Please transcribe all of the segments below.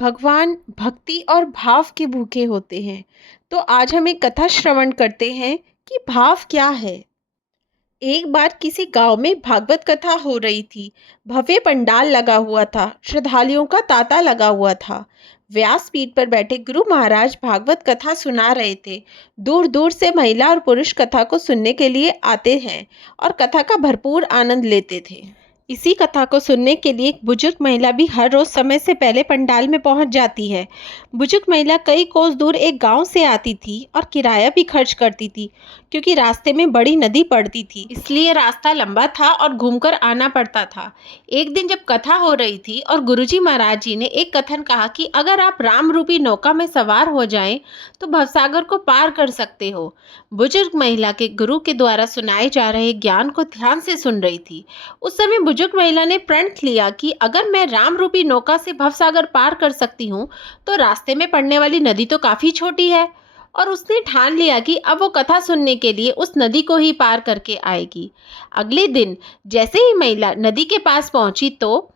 भगवान भक्ति और भाव के भूखे होते हैं। तो आज हम एक कथा श्रवण करते हैं कि भाव क्या है। एक बार किसी गांव में भागवत कथा हो रही थी। भव्य पंडाल लगा हुआ था, श्रद्धालुओं का तांता लगा हुआ था। व्यासपीठ पर बैठे गुरु महाराज भागवत कथा सुना रहे थे। दूर दूर से महिला और पुरुष कथा को सुनने के लिए आते हैं और कथा का भरपूर आनंद लेते थे। इसी कथा को सुनने के लिए एक बुजुर्ग महिला भी हर रोज समय से पहले पंडाल में पहुंच जाती है। बुजुर्ग महिला कई कोस दूर एक गांव से आती थी और किराया भी खर्च करती थी, क्योंकि रास्ते में बड़ी नदी पड़ती थी, इसलिए रास्ता लंबा था और घूमकर आना पड़ता था। एक दिन जब कथा हो रही थी और गुरुजी महाराज जी ने एक कथन कहा कि अगर आप राम रूपी नौका में सवार हो जाएं तो भवसागर को पार कर सकते हो। बुजुर्ग महिला के गुरु के द्वारा सुनाए जा रहे ज्ञान को ध्यान से सुन रही थी। उस समय बुजुर्ग महिला ने प्रण लिया कि अगर मैं राम रूपी नौका से भवसागर पार कर सकती हूँ तो रास्ते में पड़ने वाली नदी तो काफी छोटी है। और उसने ठान लिया कि अब वो कथा सुनने के लिए उस नदी को ही पार करके आएगी। अगले दिन जैसे ही महिला नदी के पास पहुंची तो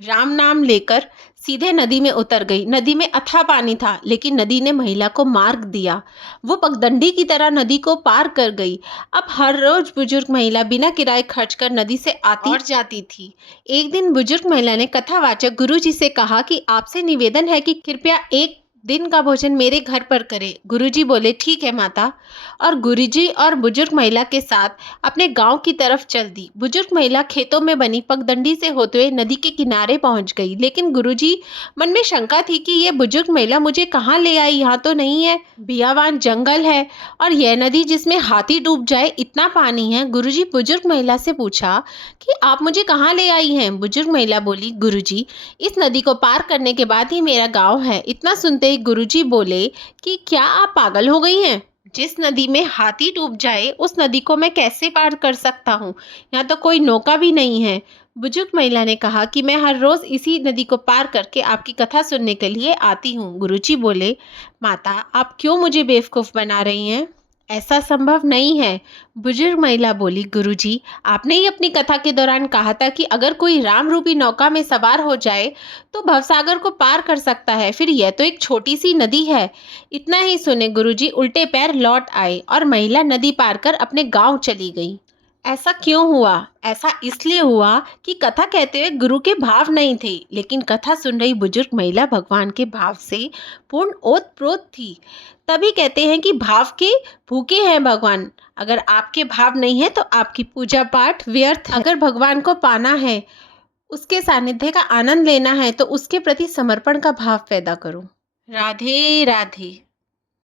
राम नाम लेकर सीधे नदी में उतर गई। नदी में अथाह पानी था, लेकिन नदी ने महिला को मार्ग दिया। वो पगडंडी की तरह नदी को पार कर गई। अब हर रोज बुजुर्ग महिला बिना किराए खर्च कर नदी से आती और जाती थी। एक दिन बुजुर्ग महिला ने कथावाचक गुरुजी से कहा कि आपसे निवेदन है कि कृपया एक दिन का भोजन मेरे घर पर करें। गुरुजी बोले, ठीक है माता। और गुरुजी और बुजुर्ग महिला के साथ अपने गांव की तरफ चल दी। बुजुर्ग महिला खेतों में बनी पगडंडी से होते हुए नदी के किनारे पहुंच गई, लेकिन गुरुजी मन में शंका थी कि यह बुजुर्ग महिला मुझे कहाँ ले आई। यहाँ तो नहीं है, बियावान जंगल है और यह नदी जिसमें हाथी डूब जाए इतना पानी है। गुरुजी बुजुर्ग महिला से पूछा कि आप मुझे कहाँ ले आई हैं। बुजुर्ग महिला बोली, गुरुजी इस नदी को पार करने के बाद ही मेरा गाँव है। इतना सुनते ही गुरुजी बोले कि क्या आप पागल हो गई हैं? जिस नदी में हाथी डूब जाए उस नदी को मैं कैसे पार कर सकता हूँ? यहाँ तो कोई नौका भी नहीं है। बुजुर्ग महिला ने कहा कि मैं हर रोज इसी नदी को पार करके आपकी कथा सुनने के लिए आती हूँ। गुरुजी बोले, माता आप क्यों मुझे बेवकूफ बना रही हैं? ऐसा संभव नहीं है। बुजुर्ग महिला बोली, गुरुजी आपने ही अपनी कथा के दौरान कहा था कि अगर कोई राम रूपी नौका में सवार हो जाए तो भवसागर को पार कर सकता है। फिर यह तो एक छोटी सी नदी है। इतना ही सुने गुरुजी उल्टे पैर लौट आए और महिला नदी पार कर अपने गांव चली गई। ऐसा क्यों हुआ? ऐसा इसलिए हुआ कि कथा कहते हुए गुरु के भाव नहीं थे, लेकिन कथा सुन रही बुजुर्ग महिला भगवान के भाव से पूर्ण ओतप्रोत थी। तभी कहते हैं कि भाव के भूखे हैं भगवान। अगर आपके भाव नहीं है तो आपकी पूजा पाठ व्यर्थ है। अगर भगवान को पाना है, उसके सानिध्य का आनंद लेना है तो उसके प्रति समर्पण का भाव पैदा करो। राधे राधे।